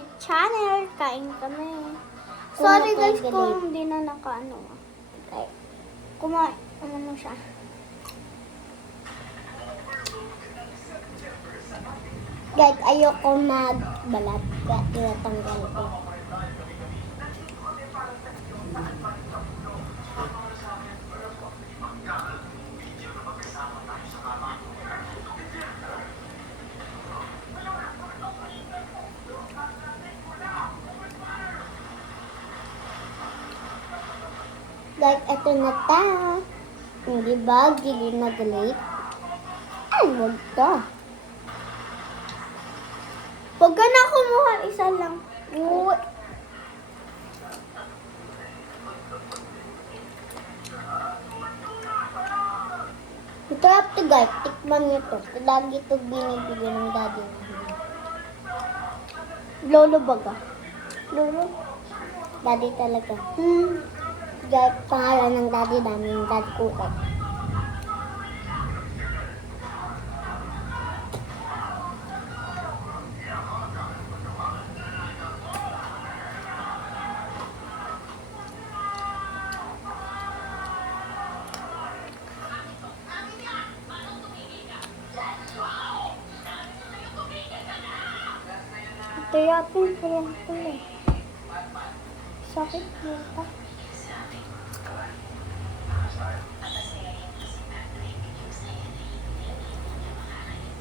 my channel. Kain kami. Sorry guys kung hindi na nakaano. Okay. Kumain. Ano siya? Guys, ayoko magbalat. Kaya tinatanggal ko. Guys, eto na ta. Hindi ba? Gili na galit? Ay, wag to. Huwag ka na kumuha. Isa lang. Uy. Ito to guys, tikman nyo to. Lagi ito binibigyan ng daddy. Lolo baga. Lolo? Daddy talaga. Guys, pangalan ng daddy namin, Dad Kutek. Ito yatin ko lang ito eh. Sakit yata.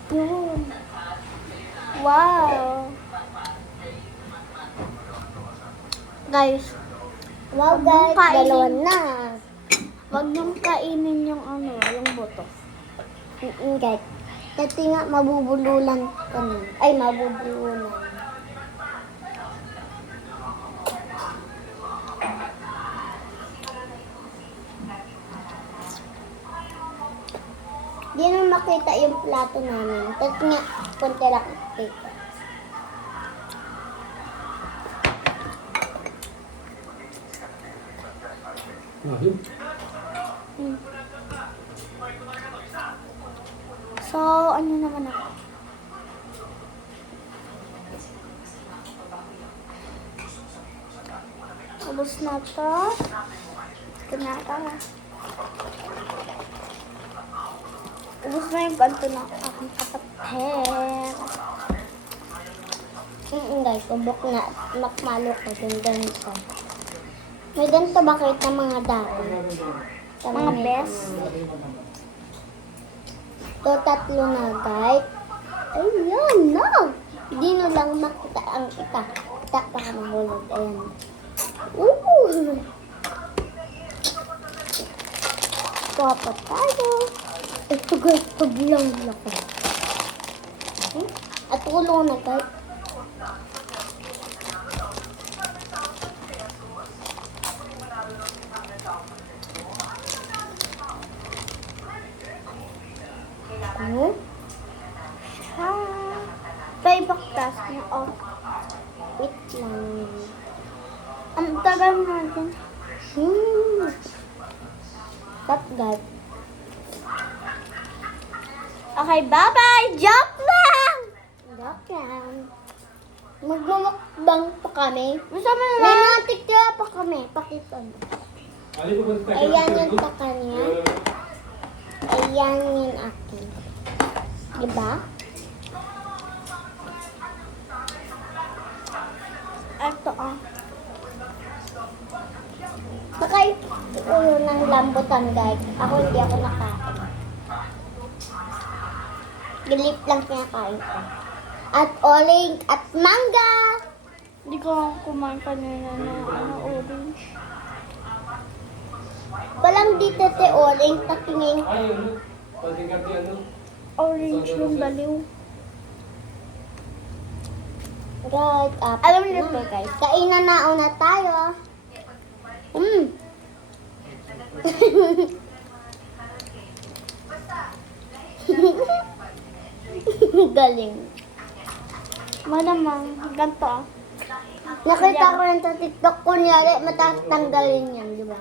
Yun. Wow. Guys, Wow guys, Kainin. dalawa na. wag niyong kainin yung ano, yung buto. Guys, dati nga mabubululan kami. Ay, mabubululan. Di na makita yung plato namin. Tapos nga, konti lang kita. So, ano naman ako? Ubus na to. Ito na ito. Ubus na yung ganito ng aking kapatid. Guys, ubok na. Makmalo ko yung ganito. May ganito ba kahit ng mga dati? Mga best. Ito, tatlo na, guys. Ayun, no! Hindi na lang makita ang ita. Ita pa ka mahulog. Ayan. Ooh! Kuha pa tayo. Ito, guys, pagbilang laki. At ulo na, guys. Ano? Kay baktas niya. Oh. Wait lang. Ang tagal natin. Stop, guys. Okay, bye-bye! Joke lang! Joke lang. Magmumukbang pa kami. Gusto mo May na? mga tikra pa kami. Pakita mo. Ayan yung sa kanya. Ayan yung akin. Diba? Ito ah. Sakay ulo ng lambutan, guys. Ako hindi ako nakain. Gilip lang kinakain ko. At orange at mangga. Hindi ko kumain kanina na orange. Walang dito te orange. Tatingin. Orange yung baliw. Right up. Alam niyo to, guys. Kainan na una tayo. Galing. Malamang, ganito ah. Nakita ko yan sa TikTok. Kunyari, matatanggalin yan, di ba?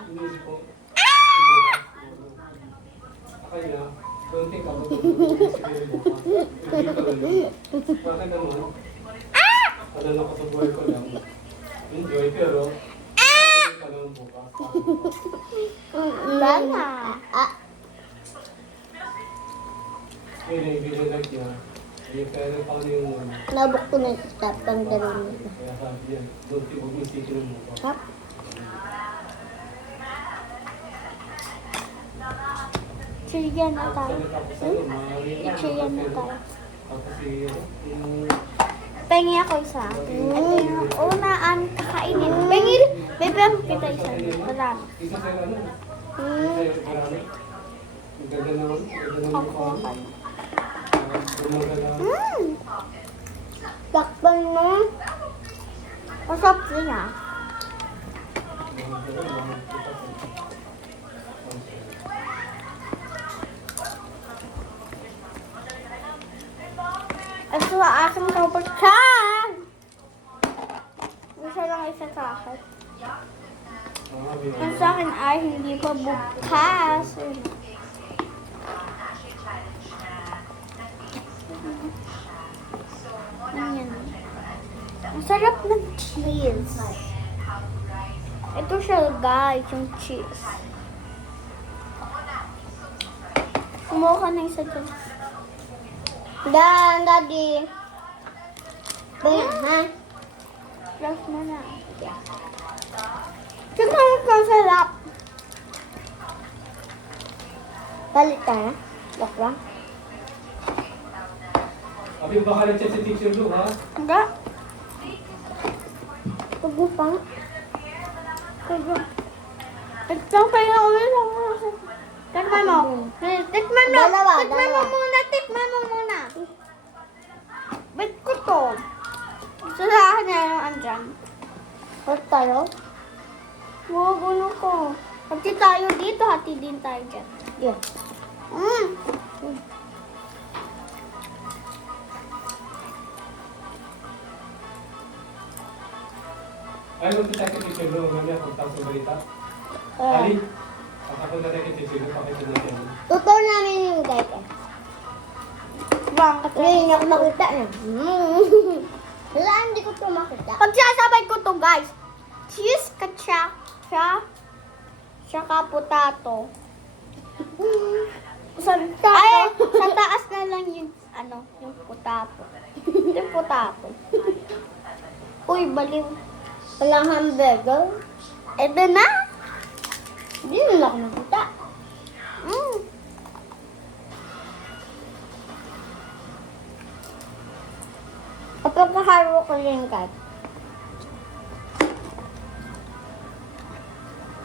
Padala ko sa buhay ko lang. Enjoy, pero tanong bukas. Sana. Hindi like niya. Hindi kaya pa ano yung ano. Nabok ko na yung stop ang gano'n nito. Kaya sabi niya, doon huwag mo isikin ng bukas. Stop. Chiyan na tayo. Tapos ano, maaari Chiyan na tayo. Tapos yung Pengi ako isa. Ito yung unaan kakainin. Pengi, bebem kita isa. Marami. isa sa'yo ano? Sa'yo marami. Ang ganda naman. Ang ganda naman Ako mukha mo. kan. Gumagala. Takpan mo. Masarap din ah. Ito ang aking kapakan. Isa lang isa sa akin. Ang sa akin ay hindi pa bukas. Ayan. Ang sarap ng cheese. Ito siya guys, yung cheese. Kumuha ka na isa dyan. Daddy. Ha? Last mo na. Tignan mo kung sarap. Palit tayo. Lock lang. Abi, baka nag-chat si Teacher Lou, ha? Hindi. Huwag mo pa. Tignan kayo ulit lang. Tikman mo. Tikman mo. Dalawa, Tikman mo dalawa. muna. Tikman mo muna. Bet ko to. Sa akin na yung andyan. Huwag tayo. Huwag ano ko. Hati tayo dito. Hati din tayo dyan. Yeah. Ay, magkita kay Teacher Lou, mamaya pagtapos ng balita. Uh, Ali, pagtapos na kay Teacher Lou, pakita natin. Tutor namin yung guide eh. Bang, Hindi niya ako makita na. Wala, hindi ko ito makita. pagsasabay ko to guys. Cheese, katsa, saka potato. Ay, sa taas na lang yung, yung potato. Yung potato. Uy, baliw. Walang hamburger. Ito na. Hindi nila ako nakita. Kapag kaharo ko rin guide.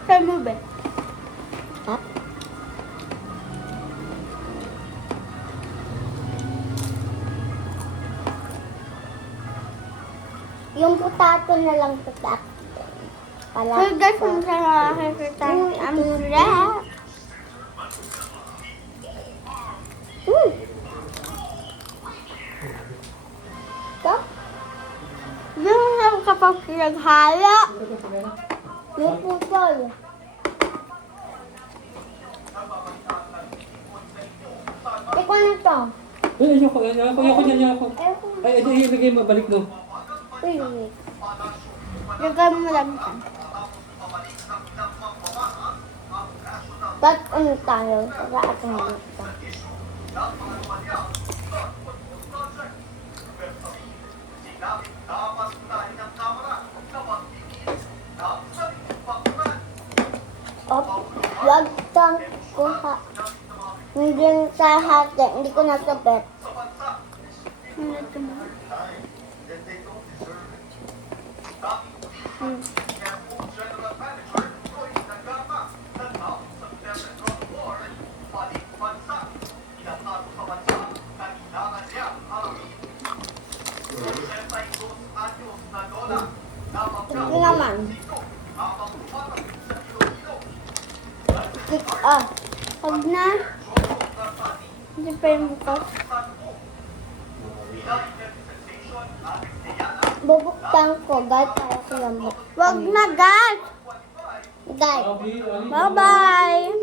Saan mo ba? Ha? Yung potato na lang potato. So guys, kung saan makakita ang sarap. Stop. Yung lang kapag pinaghala. May putol. Ikaw na to. Ay, ayoko niyan. Ay, ilagay mo, balik mo. Uy, Lagay mo lang dyan. ba't ano tayo? Para ato mo ito. Wag kang kuha. Hindi sa hati, hindi ko nasabit. Ito mo. Ito naman. Pick up. Pag na. Hindi pa yung bukas. Bubuktan ko, guys, para ko lang. Wag na guys. Guys. Abi, Ali. Bye-bye.